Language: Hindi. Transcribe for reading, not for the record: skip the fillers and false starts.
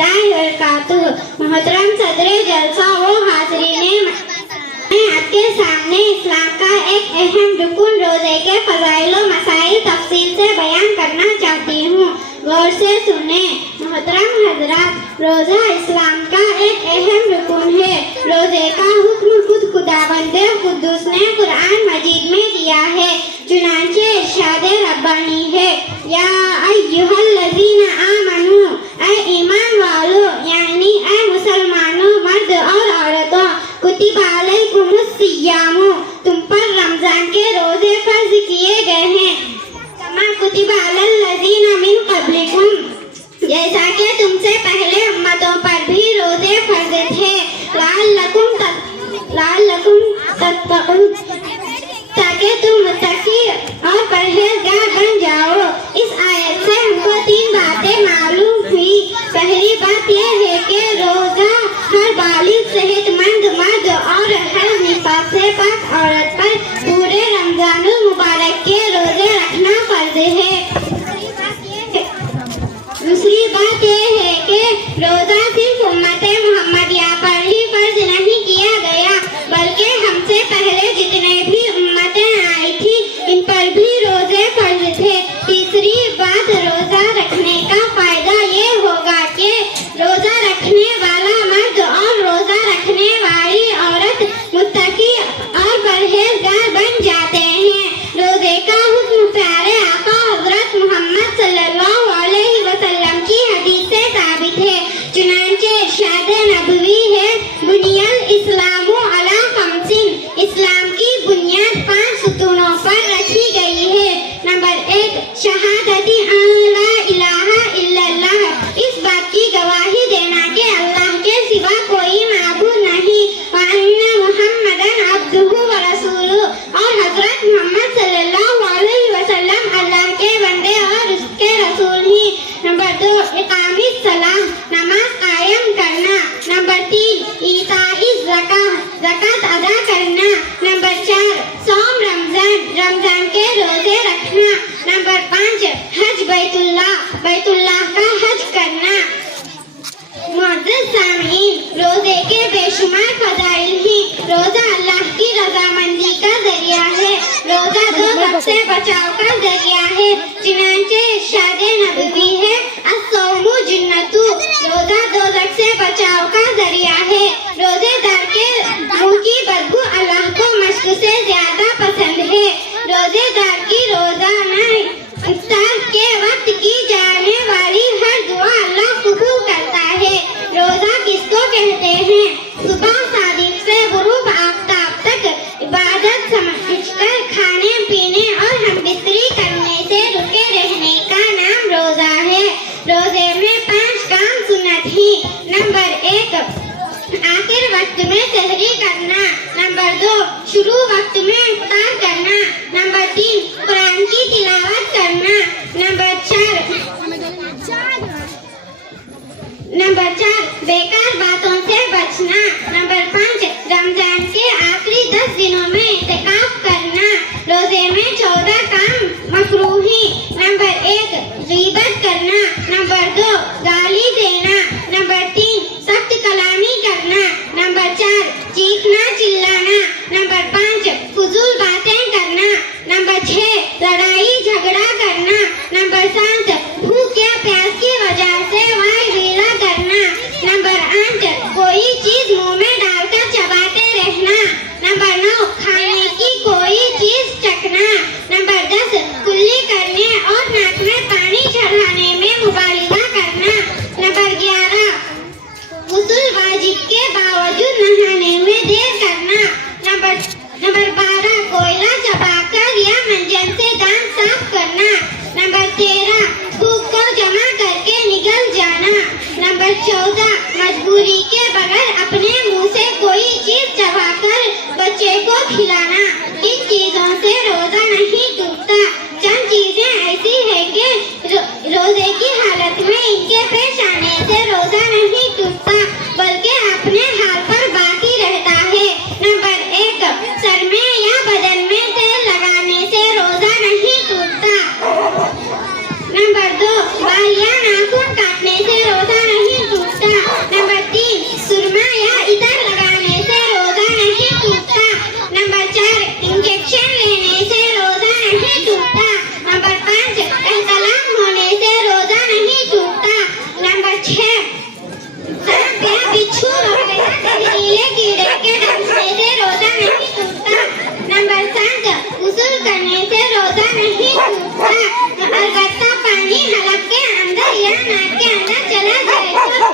रहमतुल्लाहि व बरकातुहू। मोहतरम सदरे जलसा व हाज़रीन, मैं आपके सामने इस्लाम का एक अहम रुकन रोजे के फज़ाइल व मसाइल तफसील से बयान करना चाहती हूँ। गौर से सुने। मोहतरम हजरात, रोजा इस्लाम का एक अहम रुकन है। रोजे का हुक्म खुद खुदावंद कुद्दूस ने कुरान मजीद में दिया है। चुनांचे इरशाद रब्बानी है, या अय्युहल्लज़ीना आमनू, ऐ ईमान वालों, यानी ऐ मुसलमानों, मर्द और औरतों, कुतिबा अलैकुमुस्सियामु, तुम पर रमजान के रोजे फर्ज किए गए हैं। कमा कुतिबा अलल्लज़ीना मिन क़ब्लिकुम, जैसा कि तुमसे पहले उम्मतों पर भी रोजे फर्ज थे। लअल्लकुम तत्तक़ून, ताकि तुम मुत्तकी और परहेजगार बन जाओ। इस आयत से हमको 3 बातें मालूम हुई। पहली बात यह है कि रोजा हर बालिग सेहतमंद मर्द और हर निफास से पाक औरत पर पूरे रमजानुल मुबारक के रोजे रखना फर्ज है। दूसरी बात यह है कि रोजा सिर्फ उम्मते मुहम्मदिया पर ही फर्ज नहीं किया गया, बल्कि हमसे पहले जितने भी उम्मतें आई थी इन पर भी रोजे फर्ज थे। तीसरी बात, रोजा रखने का फायदा ये होगा कि रोजा रखने वाला मर्द और रोजा रखने वाली औरत मुत्तकी और परहेजगार बन जाते हैं। रोजे का हुक्म प्यारे आका हजरत मोहम्मद सल्लल्लाहु अलैहि वसल्लम की हदीस से साबित है। चुनांचे इरशाद नबवी है, बुनियल इस्लामु अला खमसिन, इस्लाम की बुनियाद 5 सुतूनों पर रखी गई है। नंबर 1, शहादती अल्ला इलाहा इल्लल्लाह, इस बात की गवाही देना कि अल्लाह के सिवा कोई माबूद नहीं, व अन्ना मुहम्मदन अब्दुहु व रसूलुहु, और हजरत मोहम्मद सल्लल्लाहु अलैहि वसल्लम अल्लाह के बंदे और उसके रसूल ही। नंबर 2, इकामिस सलाह, नमाज कायम करना। नंबर 3, ईताइस ज़कात अदा करना। नंबर 4, सौम रमजान के रोजे रखना। नंबर 5, हज बैतुल्लाह का हज करना। मुअज़्ज़ज़ सामीन, रोजे के बेशुमार फज़ाइल ही। रोजा अल्लाह की रज़ामंदी का जरिया है। रोजा दोज़ख से बचाव का जरिया है। चुनांचे इरशाद नबवी है, अस्सौमु जुन्नतु, रोजा दोज़ख से बचाव का जरिया है। रोजेदार के मुंह की बदबू अल्लाह को मश्क से ज्यादा पसंद है। रोजेदार की रोजाना इफ्तार के वक्त की जाने वाली हर दुआ अल्लाह कबूल करता है। रोजा किसको कहते हैं? सुबह सादिक से गुरूब आफ्ताब तक इबादत समझकर खाने पीने और हमबिस्तरी करने से रुके रहने का नाम रोजा है। रोजे में 5 काम सुन्नत ही। नंबर 1, आखिर वक्त में सहरी करना। नंबर 2, शुरू वक्त में इफ्तार करना। नंबर 3, कुरान की तिलावत करना। नंबर 4, बेकार बातों से बचना। नंबर 5, रमजान के आखिरी 10 दिनों में इत्तिकाफ करना। रोजे में 14 काम मकरूही। नंबर 1, गीबत करना। नंबर 2, गाली देना। नंबर 3, सख्त कलामी करना। नंबर 4, चीखना चिल्लाना। नंबर 5, फजूल बातें करना। नंबर 6, लड़ाई झगड़ा करना। नंबर 7, भूख या प्यास की वजह से वाई वीरा करना। नंबर 8, कोई चीज मुंह में डालकर चबाते रहना। नंबर 9, खाने की कोई चीज चखना। नंबर 10, कुल्ली करने और नाक में पानी चढ़ाने में मुबालिगा करना। नंबर 11, गुस्ल वाजिब के बावजूद नहाने में देर करना। नंबर 12, कोयला चबाकर या मंजन से दांत साफ करना। नंबर 13, थूक को जमा करके निगल जाना। नंबर 14, मजबूरी के बगैर अपने मुंह से कोई चीज चबाकर बच्चे को खिलाना। इन चीजों से रोजा नहीं टूटता। चंद चीजें ऐसी है कि रोजे की हालत में इनके पेश आने से रोजा नहीं टूटता, बल्कि अपने हाल पर बाकी रहता है। नंबर 1, सर में या बदन में तेल लगाने से रोजा नहीं टूटता। नंबर 2, बाल या नाखून काटने से रोजा नहीं टूटता। गुस्ल करने से रोजा नहीं टूटता। अलबत्ता पानी हलक के अंदर या नाक के अंदर चला जाए तो